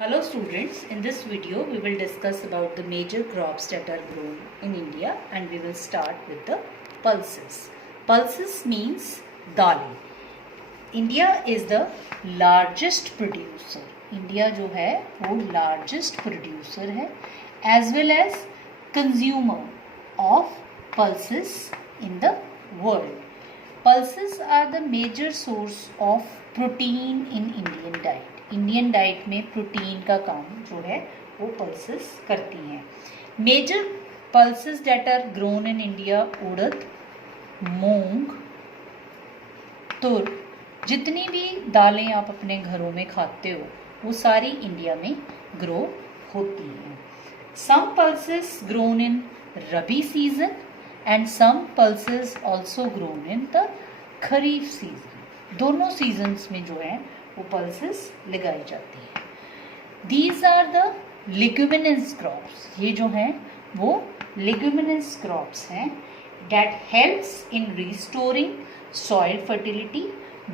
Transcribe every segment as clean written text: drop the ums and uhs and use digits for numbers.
Hello students, in this video we will discuss about the major crops that are grown in India and we will start with the pulses. Pulses means दालें. India is the largest producer. India जो है वो largest producer है as well as consumer of pulses in the world. Pulses are the major source of protein in Indian diet. Indian diet में protein का काम जो है वो पल्सेस करती हैं. Major pulses that are grown in India urad, moong, tur, जितनी भी दालें आप अपने घरों में खाते हो वो सारी इंडिया में ग्रो होती हैं. Some pulses grown in rabi season and some pulses also grown in the kharif season. दोनों सीजन्स में जो है वो पल्सेस लगाई जाती है. These are the leguminous crops. ये जो हैं वो लेग्यूमिनेंस क्रॉप्स हैं that helps in restoring soil fertility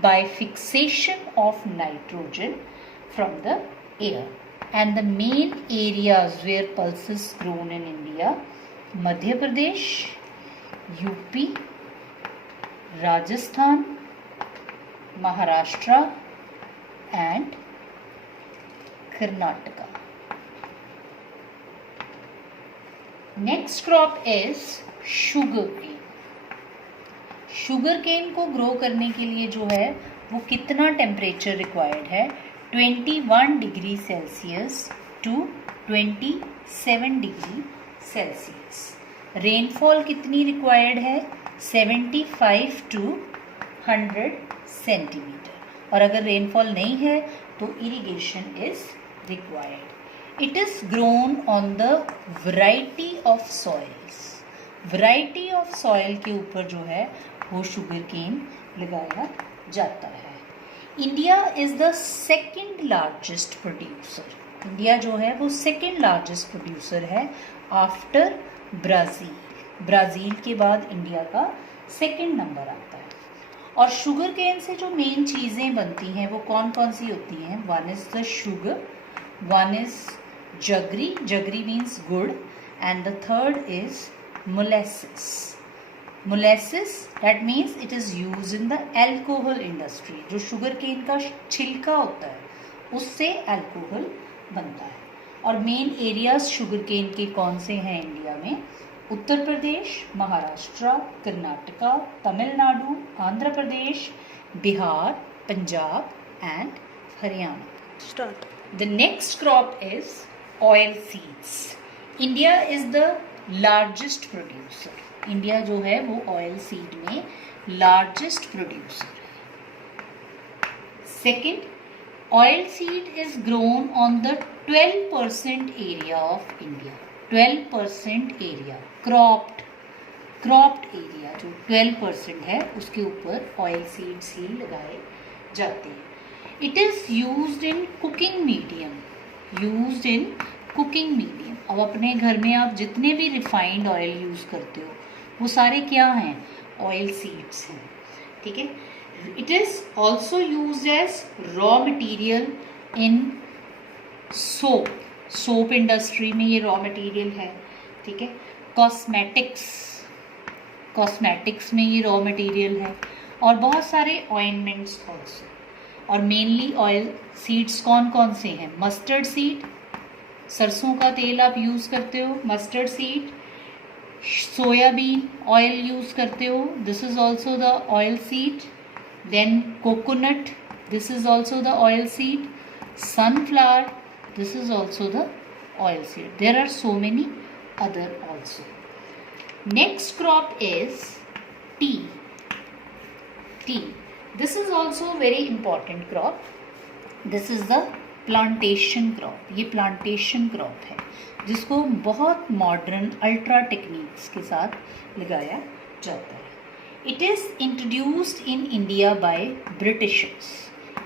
by fixation of nitrogen from the air. And the main areas where pulses grown in India: Madhya Pradesh, UP, Rajasthan, Maharashtra and Karnataka. Next crop is sugarcane. Sugarcane को grow करने के लिए जो है वो कितना temperature required है? 21 degree Celsius to 27 degree Celsius. Rainfall कितनी रिक्वायर्ड है? 75 टू 100 सेंटीमीटर. और अगर रेनफॉल नहीं है तो irrigation is required. It is grown on the variety of soils. Variety of soil के ऊपर जो है वो शुगर केन लगाया जाता है. India is the second largest producer. India जो है वो सेकेंड लार्जेस्ट प्रोड्यूसर है आफ्टर ब्राज़ील. ब्राज़ील के बाद इंडिया का सेकेंड नंबर आता है. और शुगर केन से जो मेन चीज़ें बनती हैं वो कौन कौन सी होती हैं? One is the sugar, one is jaggery, jaggery means gur, and the third is molasses. Molasses that means it is use in the alcohol industry. जो शुगर केन का छिलका होता है उससे एल्कोहल बनता है. और मेन एरियाज शुगर केन के कौन से हैं इंडिया में? Uttar Pradesh, Maharashtra, Karnataka, Tamil Nadu, Andhra Pradesh, Bihar, Punjab and Haryana. Start. The next crop is oil seeds. India is the largest producer. India जो है वो ऑयल सीड में लार्जेस्ट प्रोड्यूसर है. Second, oil seed is grown on the 12% area of India. 12% area cropped area जो 12% है उसके ऊपर oil seeds ही लगाए जाते हैं. It is used in cooking medium. अब अपने घर में आप जितने भी रिफाइंड ऑयल यूज़ करते हो वो सारे क्या हैं? ऑयल सीड्स हैं. ठीक है. It is also used as raw material in soap industry में ये रॉ मटेरियल है. ठीक है. कॉस्मेटिक्स में ये रॉ मटेरियल है और बहुत सारे ऑइंटमेंट्स ऑल्सो. और मेनली ऑयल सीड्स कौन कौन से हैं? मस्टर्ड सीड, सरसों का तेल आप यूज़ करते हो, mustard seed. Soybean oil use करते हो, this is also the oil seed. Then coconut, this is also the oil seed. Sunflower, this is also the oil seed. There are so many other also. Next crop is tea. This is also very important crop. This is the plantation crop. ये plantation crop है जिसको बहुत modern ultra techniques के साथ लगाया जाता है. It is introduced in India by Britishers.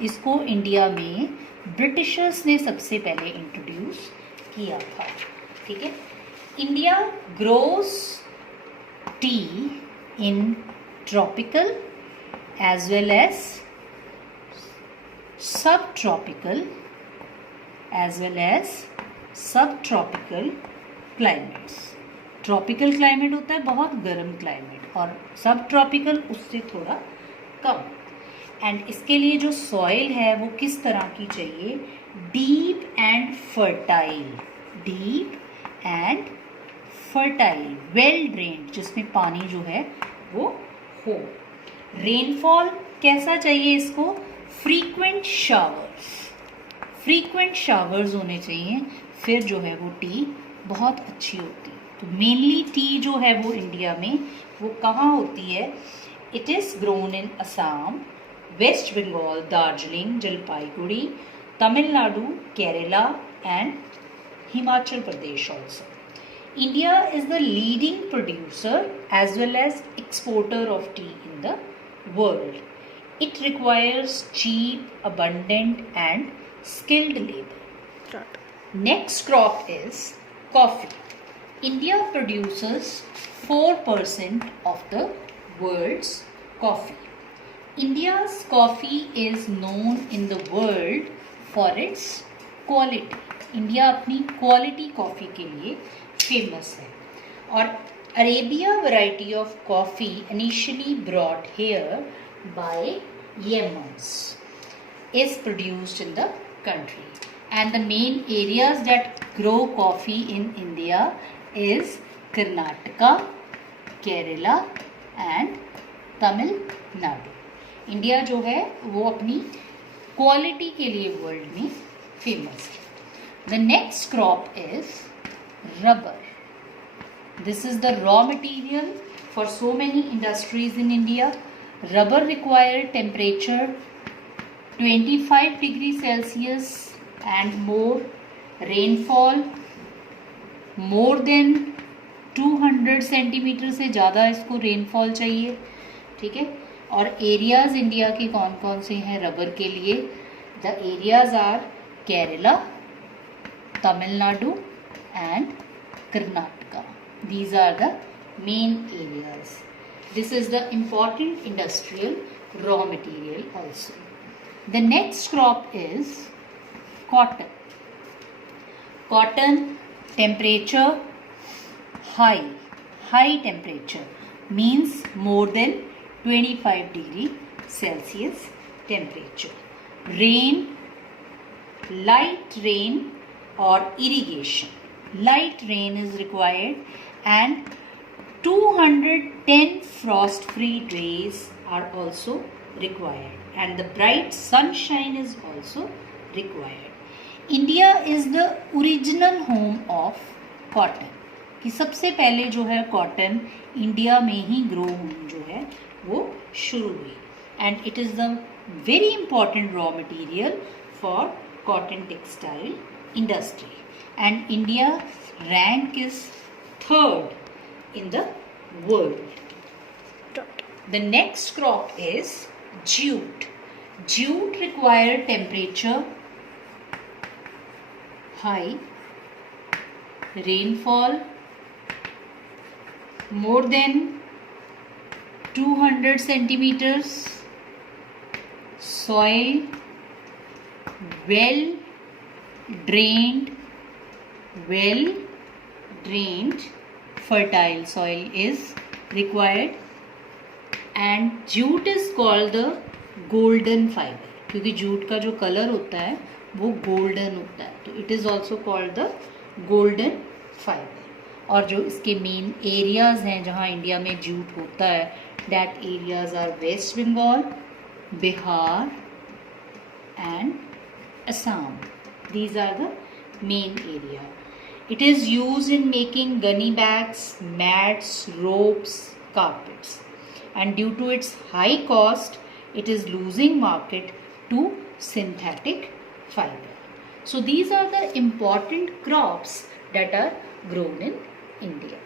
इसको इंडिया में ब्रिटिशर्स ने सबसे पहले इंट्रोड्यूस किया था. ठीक है. India grows tea in tropical as well as subtropical as well as subtropical climates. Tropical climate होता है बहुत गर्म क्लाइमेट, और सब ट्रॉपिकल उससे थोड़ा कम. एंड इसके लिए जो सॉइल है वो किस तरह की चाहिए? Deep and fertile. Deep and fertile, well drained, जिसमें पानी जो है वो हो. रेनफॉल कैसा चाहिए इसको? Frequent showers. फ्रीक्वेंट शावर्स होने चाहिए, फिर जो है वो टी बहुत अच्छी होती है. तो मेनली टी जो है वो इंडिया में वो कहाँ होती है? It is grown in Assam, West Bengal, Darjeeling, Jalpaiguri, Tamil Nadu, Kerala and Himachal Pradesh also. India is the leading producer as well as exporter of tea in the world. It requires cheap, abundant and skilled labor. Next crop is coffee. India produces 4% of the world's coffee. India's coffee is known in the world for its quality. India अपनी quality coffee के लिए famous है. और Arabia variety of coffee initially brought here by Yemens is produced in the country, and the main areas that grow coffee in India is Karnataka, Kerala and Tamil Nadu. India जो है वो अपनी quality के लिए world में famous है. The next crop is rubber. This is the raw material for so many industries in India. Rubber require temperature 25 degrees Celsius and more, rainfall more than 200 centimetre से ज़्यादा इसको रेनफॉल चाहिए. ठीक है. और एरियाज़ इंडिया के कौन कौन से हैं रबर के लिए? The areas are Kerala, Tamil Nadu and Karnataka. These are the main areas. This is the important industrial raw material also. The next crop is cotton. Cotton temperature high. High temperature means more than 25 degree Celsius temperature. Rain, light rain or irrigation. Light rain is required and 210 frost-free days are also required, and the bright sunshine is also required. India is the original home of cotton. कि सबसे पहले जो है cotton India में ही grow होनी जो है वो शुरू हुई, and it is the very important raw material for cotton textile industry, and India rank is 3rd in the world. The next crop is jute. Jute require temperature high, rainfall more than 200 centimeters, soil well drained, fertile soil is required, and jute is called the golden fiber, क्योंकि jute का जो colour होता है वो golden होता है, तो it is also called the golden fibre. और जो इसके मेन एरियाज़ हैं जहाँ इंडिया में जूट होता है, that areas are West Bengal, Bihar and Assam. These are the main area. It is used in making gunny bags, mats, ropes, carpets. And due to its high cost, it is losing market to synthetic fiber. So these are the important crops that are grown in India.